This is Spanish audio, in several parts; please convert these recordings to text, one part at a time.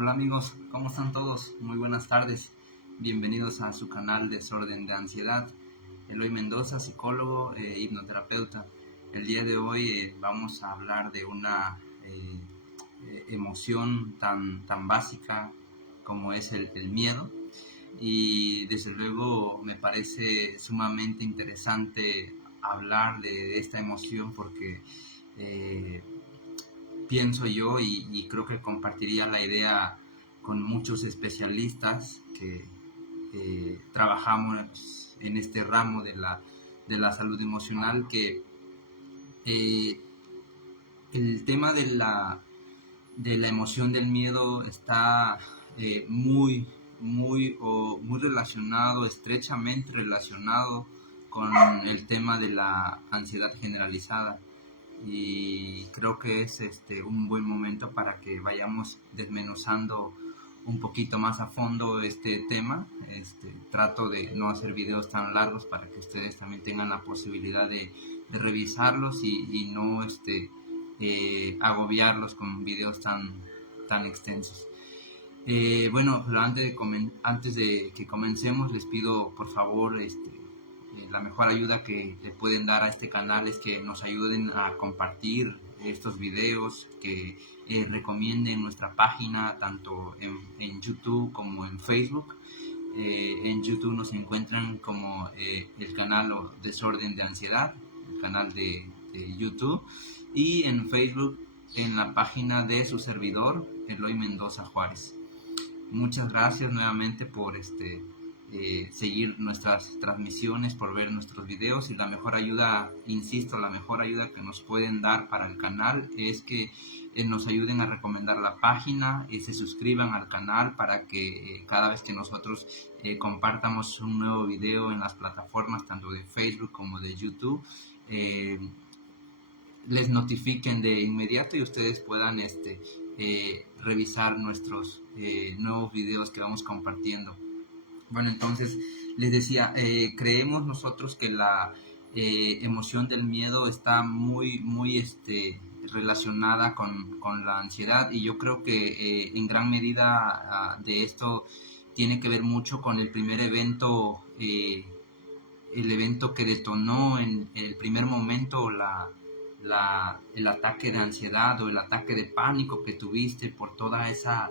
Hola amigos, ¿cómo están todos? Muy buenas tardes. Bienvenidos a su canal Desorden de Ansiedad. Eloy Mendoza, psicólogo e hipnoterapeuta. El día de hoy vamos a hablar de una emoción tan básica como es el miedo. Y desde luego me parece sumamente interesante hablar de esta emoción porque pienso yo y creo que compartiría la idea con muchos especialistas que trabajamos en este ramo de la salud emocional, que el tema de la emoción del miedo está muy relacionado, estrechamente relacionado con el tema de la ansiedad generalizada. Y creo que es un buen momento para que vayamos desmenuzando un poquito más a fondo este tema. Trato de no hacer videos tan largos para que ustedes también tengan la posibilidad de revisarlos y no agobiarlos con videos tan extensos. Bueno, pero antes de que comencemos, les pido por favor la mejor ayuda que le pueden dar a este canal es que nos ayuden a compartir estos videos, que recomienden nuestra página tanto en YouTube como en Facebook. En YouTube nos encuentran como el canal Desorden de Ansiedad, el canal de YouTube, y en Facebook en la página de su servidor, Eloy Mendoza Juárez. Muchas gracias nuevamente por seguir nuestras transmisiones, por ver nuestros videos, y la mejor ayuda, insisto, la mejor ayuda que nos pueden dar para el canal es que nos ayuden a recomendar la página y se suscriban al canal para que cada vez que nosotros compartamos un nuevo video en las plataformas tanto de Facebook como de YouTube, les notifiquen de inmediato y ustedes puedan revisar nuestros nuevos videos que vamos compartiendo. Bueno, entonces les decía, creemos nosotros que la emoción del miedo está muy relacionada con la ansiedad, y yo creo que en gran medida de esto tiene que ver mucho con el primer evento, el evento que detonó en el primer momento el ataque de ansiedad o el ataque de pánico que tuviste por toda esa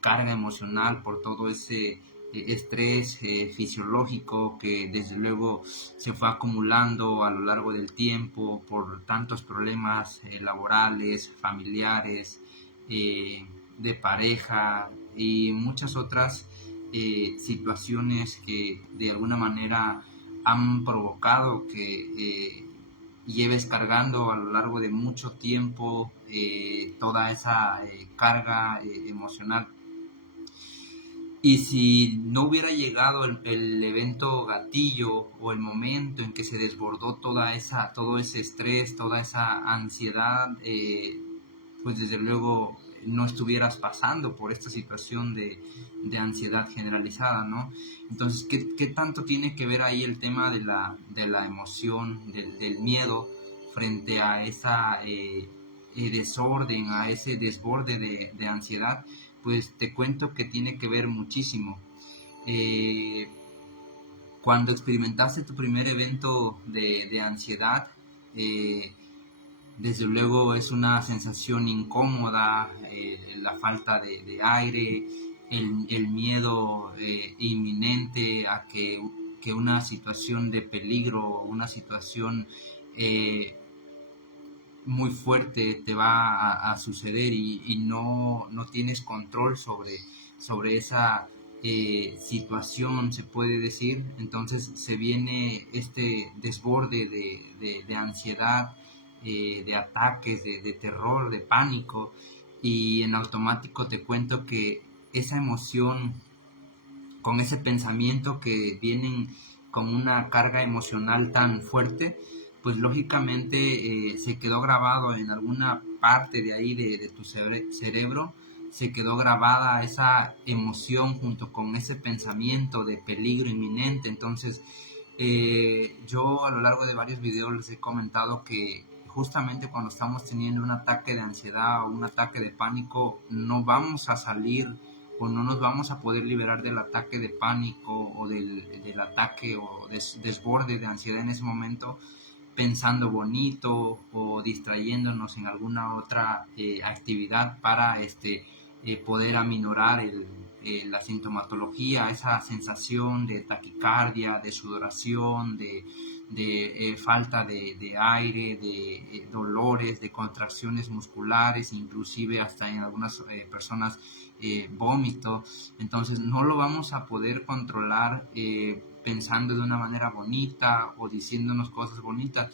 carga emocional, por todo ese estrés fisiológico que desde luego se fue acumulando a lo largo del tiempo por tantos problemas laborales, familiares, de pareja y muchas otras situaciones que de alguna manera han provocado que lleves cargando a lo largo de mucho tiempo toda esa carga emocional. Y si no hubiera llegado el evento gatillo o el momento en que se desbordó todo ese estrés, toda esa ansiedad, pues desde luego no estuvieras pasando por esta situación de ansiedad generalizada, ¿no? Entonces, ¿qué tanto tiene que ver ahí el tema de la emoción, del miedo frente a esa desorden, a ese desborde de ansiedad? Pues te cuento que tiene que ver muchísimo. Cuando experimentaste tu primer evento de ansiedad, desde luego es una sensación incómoda, la falta de aire, el miedo inminente a que una situación de peligro, una situación muy fuerte te va a suceder y no tienes control sobre esa situación, se puede decir. Entonces se viene este desborde de ansiedad, de ataques, de terror, de pánico, y en automático te cuento que esa emoción con ese pensamiento que vienen con una carga emocional tan fuerte, pues lógicamente se quedó grabado en alguna parte de ahí de tu cerebro, se quedó grabada esa emoción junto con ese pensamiento de peligro inminente. Entonces yo a lo largo de varios videos les he comentado que justamente cuando estamos teniendo un ataque de ansiedad o un ataque de pánico, no vamos a salir o no nos vamos a poder liberar del ataque de pánico o del ataque o desborde de ansiedad en ese momento pensando bonito o distrayéndonos en alguna otra actividad para poder aminorar la sintomatología, esa sensación de taquicardia, de sudoración, de falta de aire, de dolores, de contracciones musculares, inclusive hasta en algunas personas vómito. Entonces no lo vamos a poder controlar pensando de una manera bonita o diciéndonos cosas bonitas.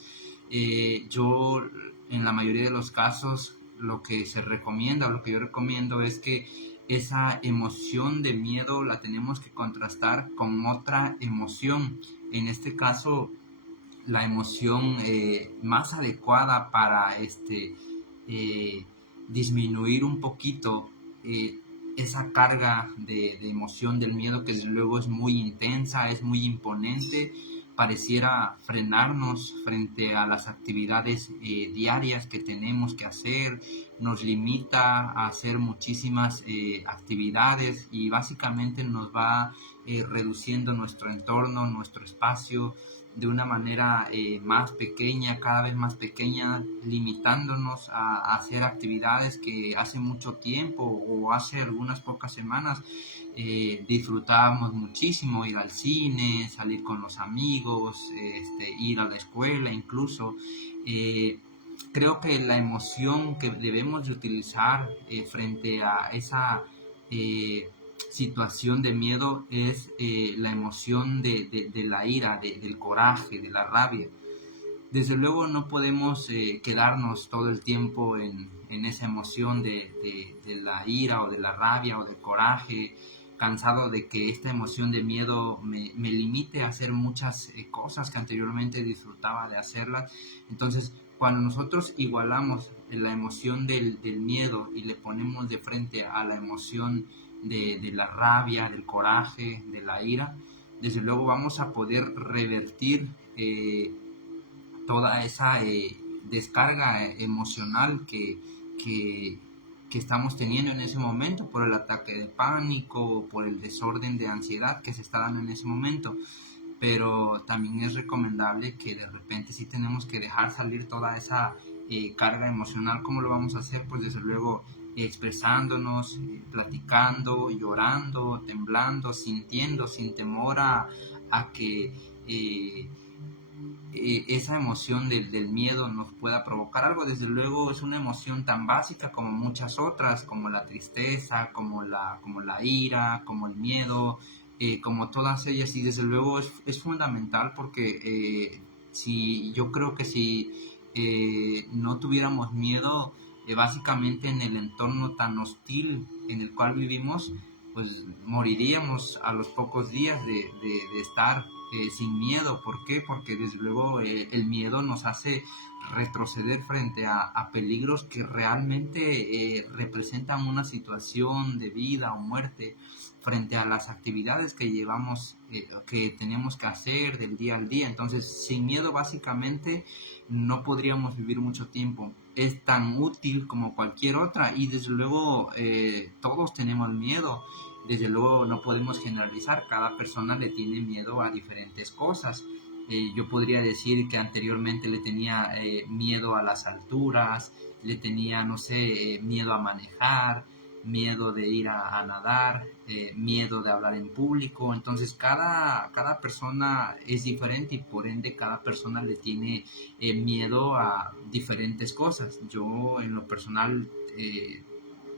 Yo en la mayoría de los casos lo que se recomienda o lo que yo recomiendo es que esa emoción de miedo la tenemos que contrastar con otra emoción. En este caso, la emoción más adecuada para disminuir un poquito esa carga de emoción del miedo, que desde luego es muy intensa, es muy imponente, pareciera frenarnos frente a las actividades diarias que tenemos que hacer, nos limita a hacer muchísimas actividades y básicamente nos va reduciendo nuestro entorno, nuestro espacio, de una manera más pequeña, cada vez más pequeña, limitándonos a hacer actividades que hace mucho tiempo o hace algunas pocas semanas disfrutábamos muchísimo: ir al cine, salir con los amigos, ir a la escuela incluso. Creo que la emoción que debemos de utilizar frente a esa situación de miedo es la emoción de la ira, del coraje, de la rabia. Desde luego no podemos quedarnos todo el tiempo en esa emoción de la ira o de la rabia o del coraje, cansado de que esta emoción de miedo me limite a hacer muchas cosas que anteriormente disfrutaba de hacerlas. Entonces, cuando nosotros igualamos la emoción del miedo y le ponemos de frente a la emoción de la rabia, del coraje, de la ira, desde luego vamos a poder revertir toda esa descarga emocional que, que estamos teniendo en ese momento por el ataque de pánico, por el desorden de ansiedad que se está dando en ese momento. Pero también es recomendable que de repente sí tenemos que dejar salir toda esa carga emocional. ¿Cómo lo vamos a hacer? Pues desde luego expresándonos, platicando, llorando, temblando, sintiendo, sin temor a que esa emoción del miedo nos pueda provocar algo. Desde luego es una emoción tan básica como muchas otras, como la tristeza, como la ira, como el miedo, como todas ellas, y desde luego es fundamental porque si yo creo que si no tuviéramos miedo, básicamente en el entorno tan hostil en el cual vivimos, pues moriríamos a los pocos días de estar sin miedo. ¿Por qué? Porque desde luego el miedo nos hace retroceder frente a peligros que realmente representan una situación de vida o muerte, frente a las actividades que llevamos, que tenemos que hacer del día al día. Entonces, sin miedo básicamente no podríamos vivir mucho tiempo. Es tan útil como cualquier otra y desde luego todos tenemos miedo. Desde luego no podemos generalizar, cada persona le tiene miedo a diferentes cosas. Yo podría decir que anteriormente le tenía miedo a las alturas, le tenía, no sé, miedo a manejar, miedo de ir a nadar, miedo de hablar en público. Entonces cada persona es diferente y por ende cada persona le tiene miedo a diferentes cosas. Yo en lo personal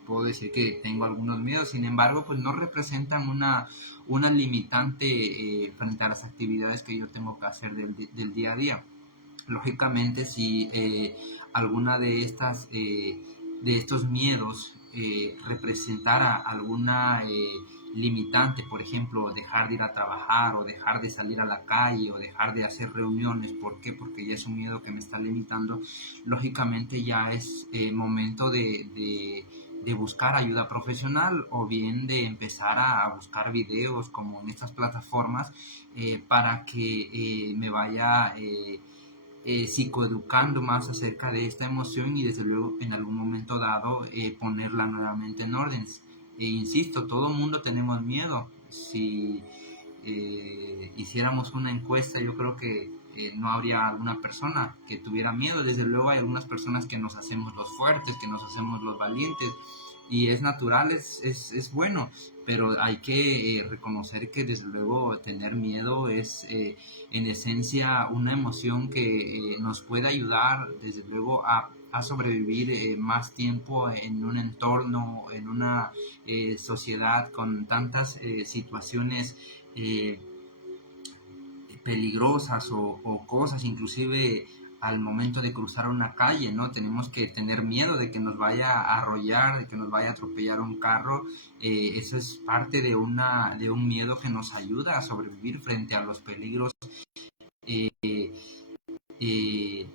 puedo decir que tengo algunos miedos, sin embargo, pues no representan una limitante frente a las actividades que yo tengo que hacer del día a día. Lógicamente, si alguna de estos miedos representara alguna limitante, por ejemplo, dejar de ir a trabajar o dejar de salir a la calle o dejar de hacer reuniones, ¿por qué? Porque ya es un miedo que me está limitando. Lógicamente ya es momento de buscar ayuda profesional o bien de empezar a buscar videos como en estas plataformas para que me vaya psicoeducando más acerca de esta emoción y desde luego en algún momento dado ponerla nuevamente en orden. Insisto, todo el mundo tenemos miedo. Si hiciéramos una encuesta, yo creo que no habría alguna persona que tuviera miedo. Desde luego hay algunas personas que nos hacemos los fuertes, que nos hacemos los valientes, y es natural, es bueno, pero hay que reconocer que desde luego tener miedo es en esencia una emoción que nos puede ayudar desde luego a sobrevivir más tiempo en un entorno, en una sociedad con tantas situaciones eh, peligrosas o cosas, inclusive al momento de cruzar una calle, ¿no? Tenemos que tener miedo de que nos vaya a arrollar, de que nos vaya a atropellar un carro. Eso es parte de un miedo que nos ayuda a sobrevivir frente a los peligros eh, eh,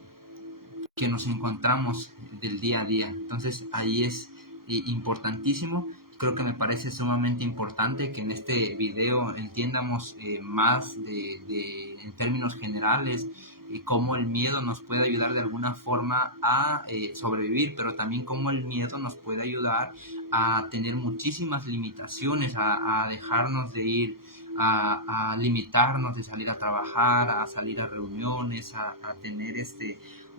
que nos encontramos del día a día. Entonces ahí es importantísimo. Creo que me parece sumamente importante que en este video entiendamos más en términos generales, cómo el miedo nos puede ayudar de alguna forma a sobrevivir, pero también cómo el miedo nos puede ayudar a tener muchísimas limitaciones, a dejarnos de ir, a limitarnos de salir a trabajar, a salir a reuniones, a tener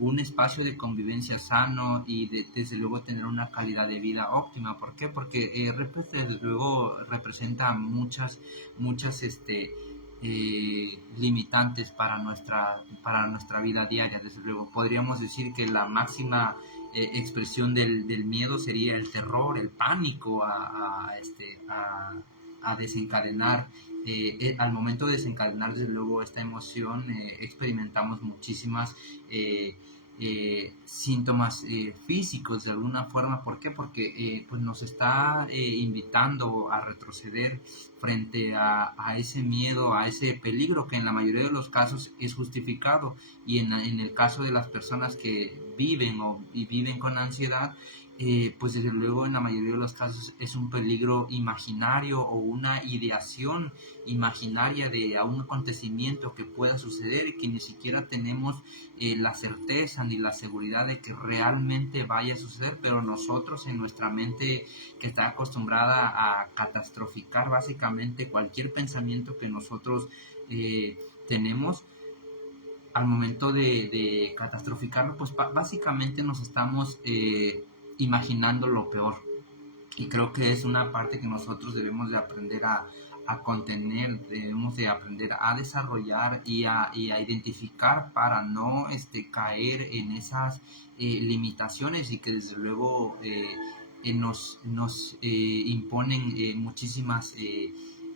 un espacio de convivencia sano y desde luego tener una calidad de vida óptima. ¿Por qué? Porque desde luego representa muchas limitantes para nuestra vida diaria. Desde luego podríamos decir que la máxima expresión del miedo sería el terror, el pánico a desencadenar. Al momento de desencadenar desde luego esta emoción experimentamos muchísimas síntomas físicos de alguna forma. ¿Por qué? Porque pues nos está invitando a retroceder frente a ese miedo, a ese peligro que en la mayoría de los casos es justificado, y en el caso de las personas que viven con ansiedad, pues desde luego en la mayoría de los casos es un peligro imaginario o una ideación imaginaria de un acontecimiento que pueda suceder y que ni siquiera tenemos la certeza ni la seguridad de que realmente vaya a suceder, pero nosotros en nuestra mente, que está acostumbrada a catastroficar básicamente cualquier pensamiento que nosotros tenemos, al momento de catastroficarlo, pues básicamente nos estamos imaginando lo peor. Y creo que es una parte que nosotros debemos de aprender a contener, debemos de aprender a desarrollar y a identificar para no caer en esas limitaciones, y que desde luego nos imponen muchísimas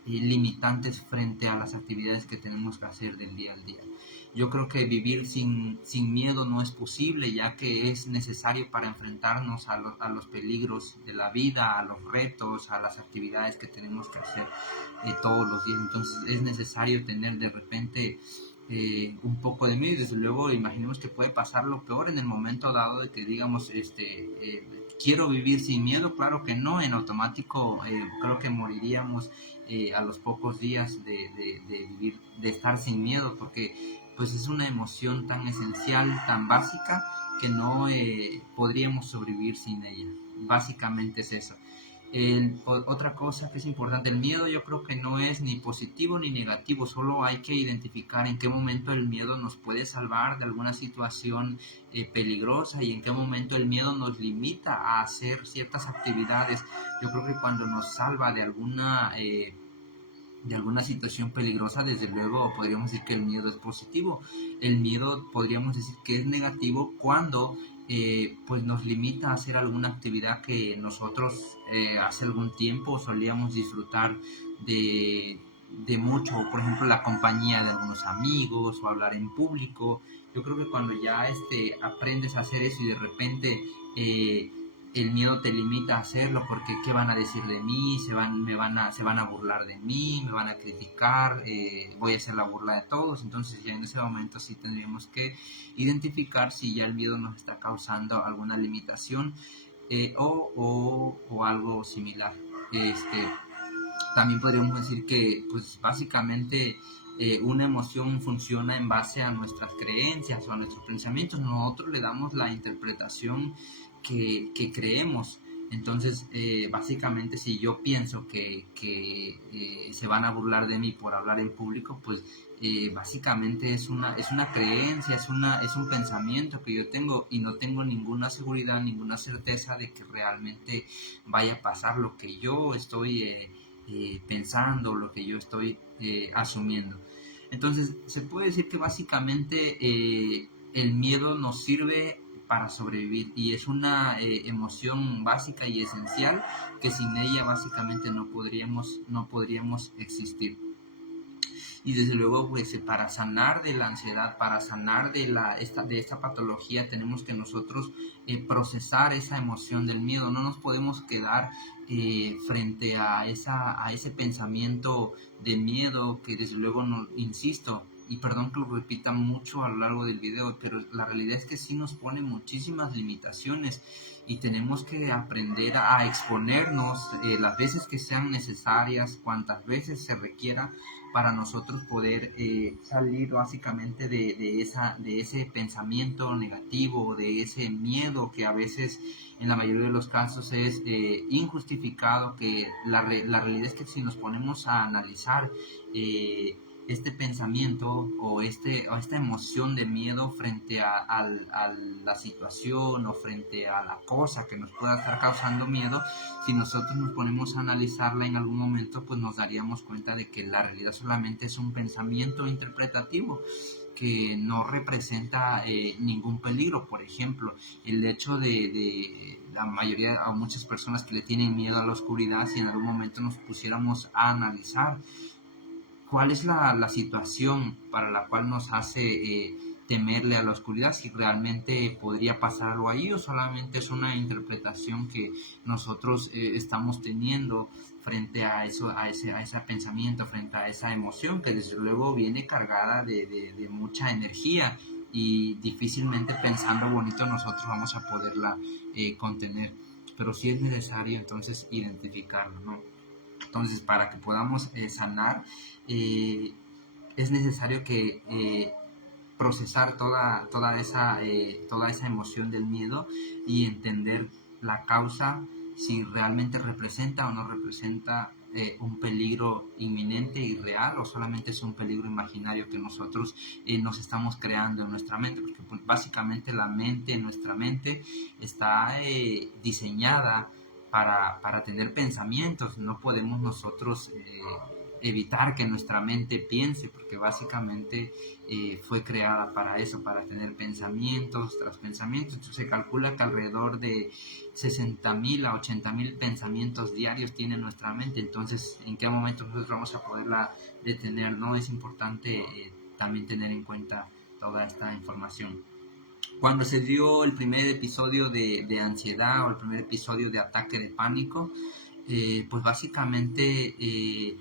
limitantes frente a las actividades que tenemos que hacer del día al día. Yo creo que vivir sin miedo no es posible, ya que es necesario para enfrentarnos a los peligros de la vida, a los retos, a las actividades que tenemos que hacer todos los días. Entonces es necesario tener de repente un poco de miedo, y desde luego imaginemos que puede pasar lo peor en el momento dado de que digamos quiero vivir sin miedo. Claro que no, en automático creo que moriríamos a los pocos días de vivir, de estar sin miedo, porque pues es una emoción tan esencial, tan básica, que no podríamos sobrevivir sin ella. Básicamente es eso. Otra cosa que es importante, el miedo yo creo que no es ni positivo ni negativo, solo hay que identificar en qué momento el miedo nos puede salvar de alguna situación peligrosa, y en qué momento el miedo nos limita a hacer ciertas actividades. Yo creo que cuando nos salva de alguna situación peligrosa, desde luego podríamos decir que el miedo es positivo. El miedo podríamos decir que es negativo cuando pues nos limita a hacer alguna actividad que nosotros hace algún tiempo solíamos disfrutar de, de mucho, por ejemplo la compañía de algunos amigos o hablar en público. Yo creo que cuando ya aprendes a hacer eso y de repente el miedo te limita a hacerlo, porque qué van a decir de mí, se van a burlar de mí, me van a criticar, voy a hacer la burla de todos. Entonces ya en ese momento sí tendríamos que identificar si ya el miedo nos está causando alguna limitación o algo similar. También podríamos decir que pues básicamente una emoción funciona en base a nuestras creencias o a nuestros pensamientos. Nosotros le damos la interpretación que creemos. Entonces, básicamente, si yo pienso que se van a burlar de mí por hablar en público, pues básicamente es una creencia, es un pensamiento que yo tengo y no tengo ninguna seguridad, ninguna certeza de que realmente vaya a pasar lo que yo estoy pensando, lo que yo estoy asumiendo. Entonces, se puede decir que básicamente el miedo nos sirve para sobrevivir y es una emoción básica y esencial que sin ella básicamente no podríamos existir. Y desde luego, pues para sanar de la ansiedad, para sanar de esta patología, tenemos que nosotros procesar esa emoción del miedo. No nos podemos quedar frente a ese pensamiento de miedo que desde luego, no, insisto, y perdón que lo repita mucho a lo largo del video, pero la realidad es que sí nos pone muchísimas limitaciones y tenemos que aprender a exponernos las veces que sean necesarias, cuantas veces se requiera, para nosotros poder salir básicamente de ese pensamiento negativo, de ese miedo que a veces en la mayoría de los casos es injustificado, que la realidad es que si nos ponemos a analizar este pensamiento o esta emoción de miedo frente a la situación o frente a la cosa que nos pueda estar causando miedo, si nosotros nos ponemos a analizarla en algún momento, pues nos daríamos cuenta de que la realidad solamente es un pensamiento interpretativo que no representa ningún peligro. Por ejemplo, el hecho de la mayoría o muchas personas que le tienen miedo a la oscuridad, si en algún momento nos pusiéramos a analizar cuál es la situación para la cual nos hace temerle a la oscuridad, si realmente podría pasar algo ahí o solamente es una interpretación que nosotros estamos teniendo frente a eso, a ese pensamiento, frente a esa emoción que desde luego viene cargada de mucha energía y difícilmente pensando bonito nosotros vamos a poderla contener, pero sí es necesario entonces identificarlo, ¿no? Entonces, para que podamos sanar, es necesario que procesar toda esa emoción del miedo y entender la causa, si realmente representa o no representa un peligro inminente y real o solamente es un peligro imaginario que nosotros nos estamos creando en nuestra mente, porque pues, básicamente nuestra mente está diseñada para tener pensamientos. No podemos nosotros evitar que nuestra mente piense, porque básicamente fue creada para eso, para tener pensamientos tras pensamientos. Entonces, se calcula que alrededor de 60.000 a 80.000 pensamientos diarios tiene nuestra mente. Entonces, ¿en qué momento nosotros vamos a poderla detener? ¿No? Es importante también tener en cuenta toda esta información. Cuando se dio el primer episodio de ansiedad o el primer episodio de ataque de pánico, pues básicamente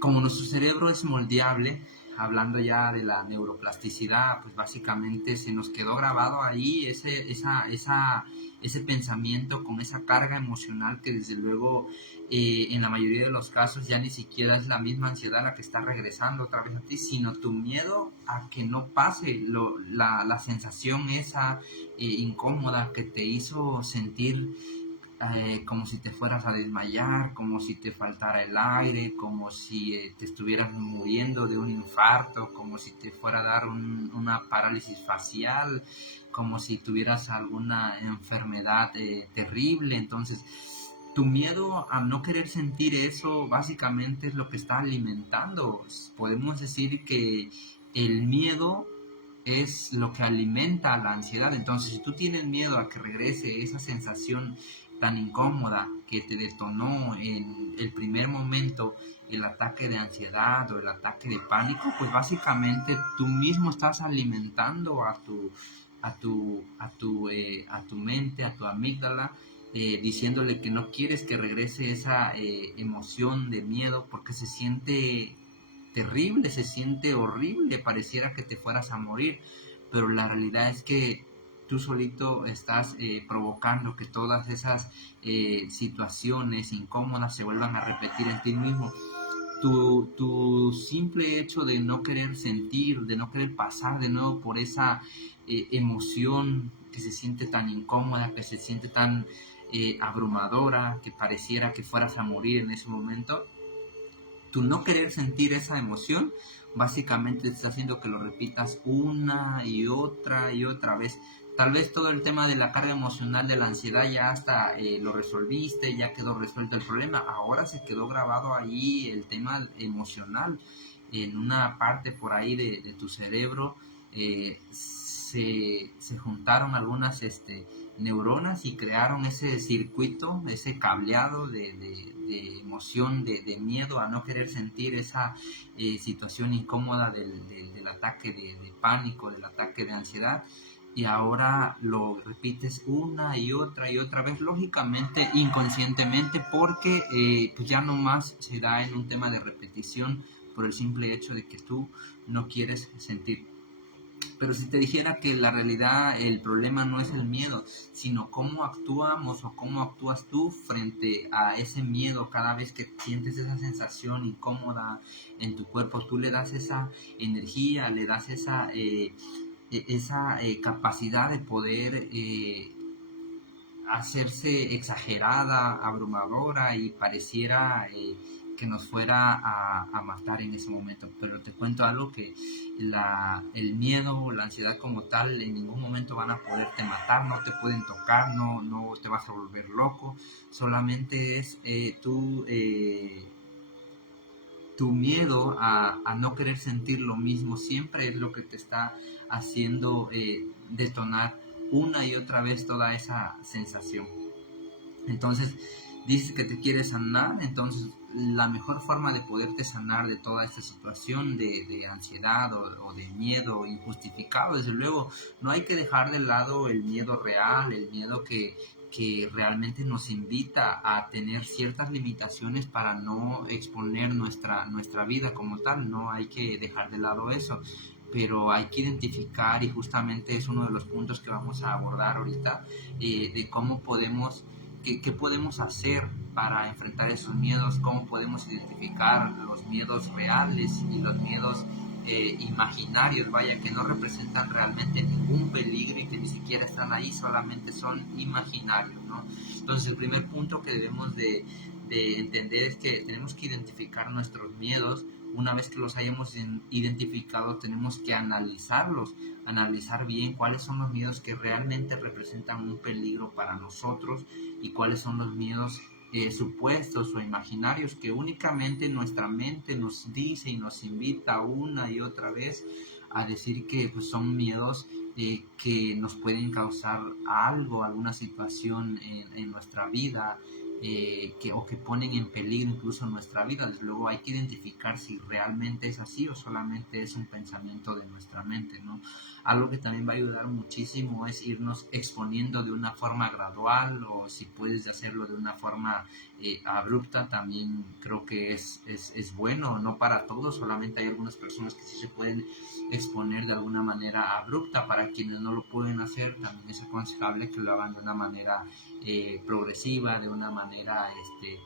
como nuestro cerebro es moldeable, hablando ya de la neuroplasticidad, pues básicamente se nos quedó grabado ahí ese pensamiento con esa carga emocional que desde luego en la mayoría de los casos ya ni siquiera es la misma ansiedad la que está regresando otra vez a ti, sino tu miedo a que no pase la sensación esa incómoda que te hizo sentir como si te fueras a desmayar, como si te faltara el aire, como si te estuvieras muriendo de un infarto, como si te fuera a dar una parálisis facial, como si tuvieras alguna enfermedad terrible. Entonces, tu miedo a no querer sentir eso básicamente es lo que está alimentando. Podemos decir que el miedo es lo que alimenta la ansiedad. Entonces, si tú tienes miedo a que regrese esa sensación tan incómoda que te detonó en el primer momento el ataque de ansiedad o el ataque de pánico, pues básicamente tú mismo estás alimentando a tu mente, a tu amígdala, diciéndole que no quieres que regrese esa emoción de miedo porque se siente terrible, se siente horrible, pareciera que te fueras a morir, pero la realidad es que tú solito estás provocando que todas esas situaciones incómodas se vuelvan a repetir en ti mismo. tu simple hecho de no querer sentir, de no querer pasar de nuevo por esa emoción que se siente tan incómoda, que se siente tan abrumadora, que pareciera que fueras a morir en ese momento, tu no querer sentir esa emoción, básicamente te está haciendo que lo repitas una y otra vez. Tal vez todo el tema de la carga emocional de la ansiedad ya hasta lo resolviste, ya quedó resuelto el problema. Ahora se quedó grabado ahí el tema emocional en una parte por ahí de tu cerebro. Se juntaron algunas neuronas y crearon ese circuito, ese cableado de emoción, de miedo a no querer sentir esa situación incómoda del ataque de pánico, del ataque de ansiedad, y ahora lo repites una y otra vez, lógicamente, inconscientemente, porque pues ya no más se da en un tema de repetición por el simple hecho de que tú no quieres sentir. Pero si te dijera que la realidad, el problema no es el miedo, sino cómo actuamos o cómo actúas tú frente a ese miedo cada vez que sientes esa sensación incómoda en tu cuerpo, tú le das esa energía, le das esa capacidad de poder hacerse exagerada, abrumadora y pareciera que nos fuera a matar en ese momento. Pero te cuento algo, que el miedo o la ansiedad como tal en ningún momento van a poderte matar, no te pueden tocar, no te vas a volver loco, solamente es tu miedo a no querer sentir lo mismo siempre es lo que te está haciendo detonar una y otra vez toda esa sensación. Entonces, dices que te quieres sanar, entonces la mejor forma de poderte sanar de toda esta situación de ansiedad o de miedo injustificado, desde luego, no hay que dejar de lado el miedo real, el miedo que realmente nos invita a tener ciertas limitaciones para no exponer nuestra vida como tal. No hay que dejar de lado eso, pero hay que identificar, y justamente es uno de los puntos que vamos a abordar ahorita, de cómo podemos, qué podemos hacer para enfrentar esos miedos, cómo podemos identificar los miedos reales y los miedos imaginarios, vaya, que no representan realmente ningún peligro y que ni siquiera están ahí, solamente son imaginarios, ¿no? Entonces el primer punto que debemos de entender es que tenemos que identificar nuestros miedos. Una vez que los hayamos identificado, tenemos que analizarlos, analizar bien cuáles son los miedos que realmente representan un peligro para nosotros y cuáles son los miedos supuestos o imaginarios que únicamente nuestra mente nos dice y nos invita una y otra vez a decir que pues, son miedos que nos pueden causar algo, alguna situación en nuestra vida, o que ponen en peligro incluso nuestra vida. Desde luego hay que identificar si realmente es así o solamente es un pensamiento de nuestra mente, ¿no? Algo que también va a ayudar muchísimo es irnos exponiendo de una forma gradual, o si puedes hacerlo de una forma abrupta, también creo que es bueno, no para todos, solamente hay algunas personas que sí se pueden exponer de alguna manera abrupta. Para quienes no lo pueden hacer, también es aconsejable que lo hagan de una manera progresiva, de una manera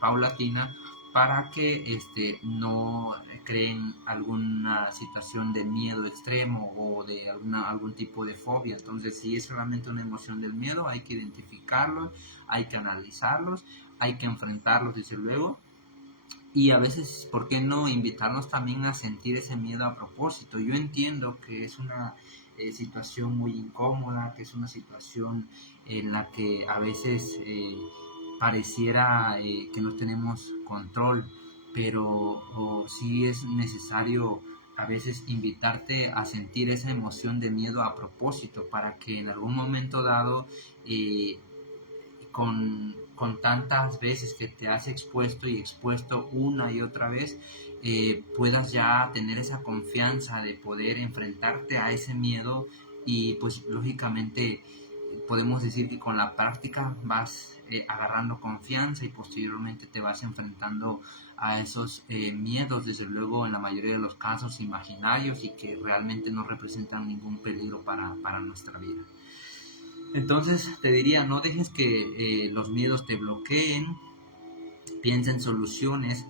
paulatina, para que no creen alguna situación de miedo extremo o de algún tipo de fobia. Entonces, si es solamente una emoción del miedo, hay que identificarlos, hay que analizarlos, hay que enfrentarlos, desde luego. Y a veces, ¿por qué no invitarnos también a sentir ese miedo a propósito? Yo entiendo que es una situación muy incómoda, que es una situación en la que a veces pareciera que no tenemos control, pero sí es necesario a veces invitarte a sentir esa emoción de miedo a propósito, para que en algún momento dado, con tantas veces que te has expuesto y expuesto una y otra vez, puedas ya tener esa confianza de poder enfrentarte a ese miedo. Y pues lógicamente podemos decir que con la práctica vas agarrando confianza y posteriormente te vas enfrentando a esos miedos, desde luego en la mayoría de los casos imaginarios y que realmente no representan ningún peligro para nuestra vida. Entonces te diría, no dejes que los miedos te bloqueen, piensa en soluciones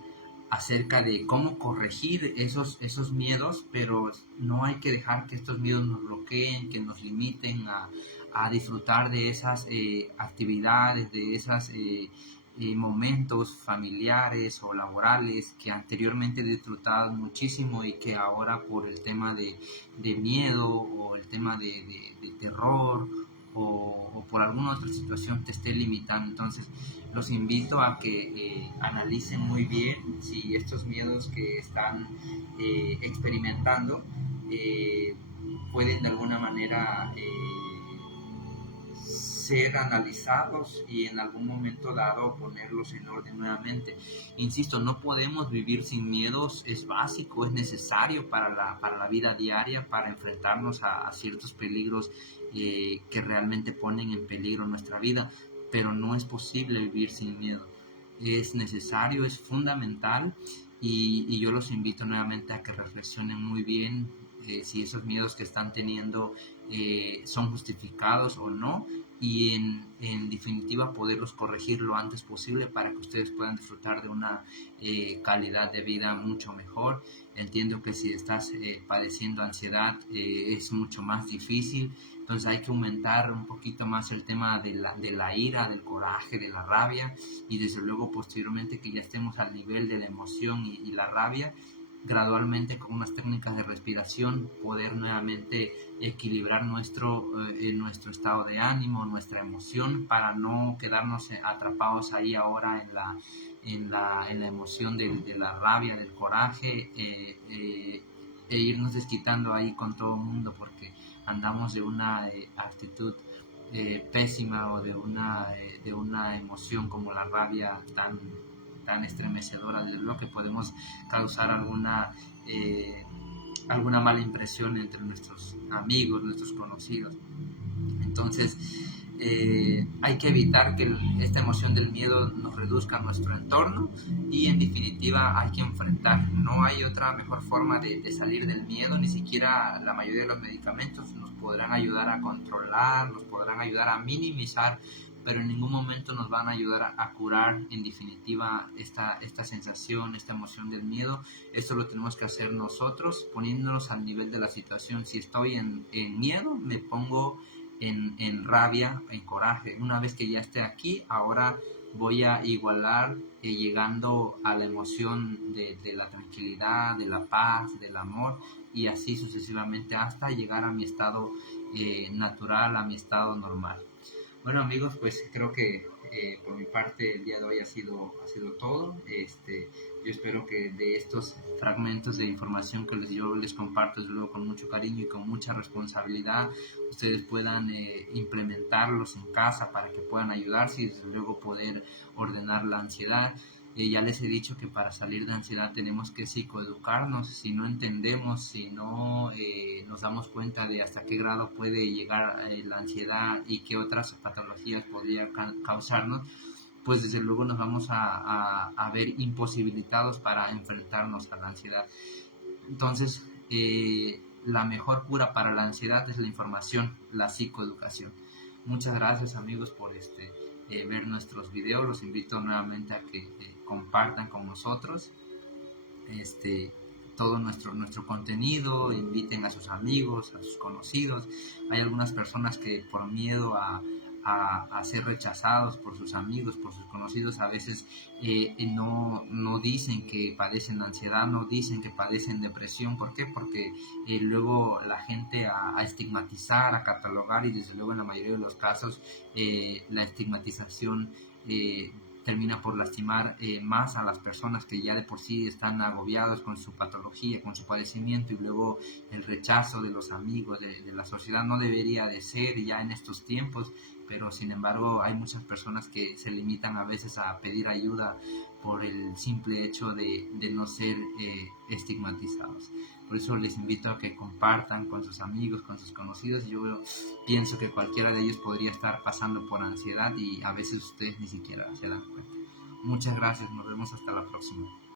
acerca de cómo corregir esos miedos, pero no hay que dejar que estos miedos nos bloqueen, que nos limiten a disfrutar de esas actividades, de esos momentos familiares o laborales que anteriormente disfrutaba muchísimo y que ahora por el tema de miedo o el tema de terror o por alguna otra situación te esté limitando. Entonces los invito a que analicen muy bien si estos miedos que están experimentando pueden de alguna manera ser analizados y en algún momento dado ponerlos en orden nuevamente. Insisto, no podemos vivir sin miedos, es básico, es necesario para la vida diaria, para enfrentarnos a ciertos peligros que realmente ponen en peligro nuestra vida, pero no es posible vivir sin miedo. Es necesario, es fundamental y yo los invito nuevamente a que reflexionen muy bien si esos miedos que están teniendo son justificados o no y en definitiva poderlos corregir lo antes posible para que ustedes puedan disfrutar de una calidad de vida mucho mejor. Entiendo que si estás padeciendo ansiedad es mucho más difícil, entonces hay que aumentar un poquito más el tema de la ira, del coraje, de la rabia y desde luego posteriormente que ya estemos al nivel de la emoción y la rabia, gradualmente con unas técnicas de respiración poder nuevamente equilibrar nuestro estado de ánimo, nuestra emoción para no quedarnos atrapados ahí ahora en la emoción de la rabia, del coraje e irnos desquitando ahí con todo el mundo porque andamos de una actitud pésima o de una emoción como la rabia tan estremecedora, desde luego que podemos causar alguna mala impresión entre nuestros amigos, nuestros conocidos. Entonces, hay que evitar que esta emoción del miedo nos reduzca a nuestro entorno y en definitiva hay que enfrentar. No hay otra mejor forma de salir del miedo, ni siquiera la mayoría de los medicamentos nos podrán ayudar a controlar, nos podrán ayudar a minimizar, pero en ningún momento nos van a ayudar a curar en definitiva esta sensación, esta emoción del miedo. Esto lo tenemos que hacer nosotros poniéndonos al nivel de la situación. Si estoy en miedo, me pongo en rabia, en coraje. Una vez que ya esté aquí, ahora voy a igualar llegando a la emoción de la tranquilidad, de la paz, del amor y así sucesivamente hasta llegar a mi estado natural, a mi estado normal. Bueno amigos, pues creo que por mi parte el día de hoy ha sido todo. Yo espero que de estos fragmentos de información que yo les comparto desde luego con mucho cariño y con mucha responsabilidad, ustedes puedan implementarlos en casa para que puedan ayudarse y desde luego poder ordenar la ansiedad. Ya les he dicho que para salir de ansiedad tenemos que psicoeducarnos. Si no entendemos, si no nos damos cuenta de hasta qué grado puede llegar la ansiedad y qué otras patologías podría causarnos, pues desde luego nos vamos a ver imposibilitados para enfrentarnos a la ansiedad. Entonces, la mejor cura para la ansiedad es la información, la psicoeducación. Muchas gracias amigos por ver nuestros videos. Los invito nuevamente a que compartan con nosotros todo nuestro contenido, inviten a sus amigos, a sus conocidos. Hay algunas personas que por miedo a ser rechazados por sus amigos, por sus conocidos, a veces no dicen que padecen ansiedad, no dicen que padecen depresión. ¿Por qué? Porque luego la gente a estigmatizar, a catalogar y desde luego en la mayoría de los casos la estigmatización termina por lastimar más a las personas que ya de por sí están agobiados con su patología, con su padecimiento, y luego el rechazo de los amigos, de la sociedad. No debería de ser ya en estos tiempos, pero sin embargo hay muchas personas que se limitan a veces a pedir ayuda por el simple hecho de no ser estigmatizados. Por eso les invito a que compartan con sus amigos, con sus conocidos. Yo pienso que cualquiera de ellos podría estar pasando por ansiedad y a veces ustedes ni siquiera se dan cuenta. Muchas gracias, nos vemos hasta la próxima.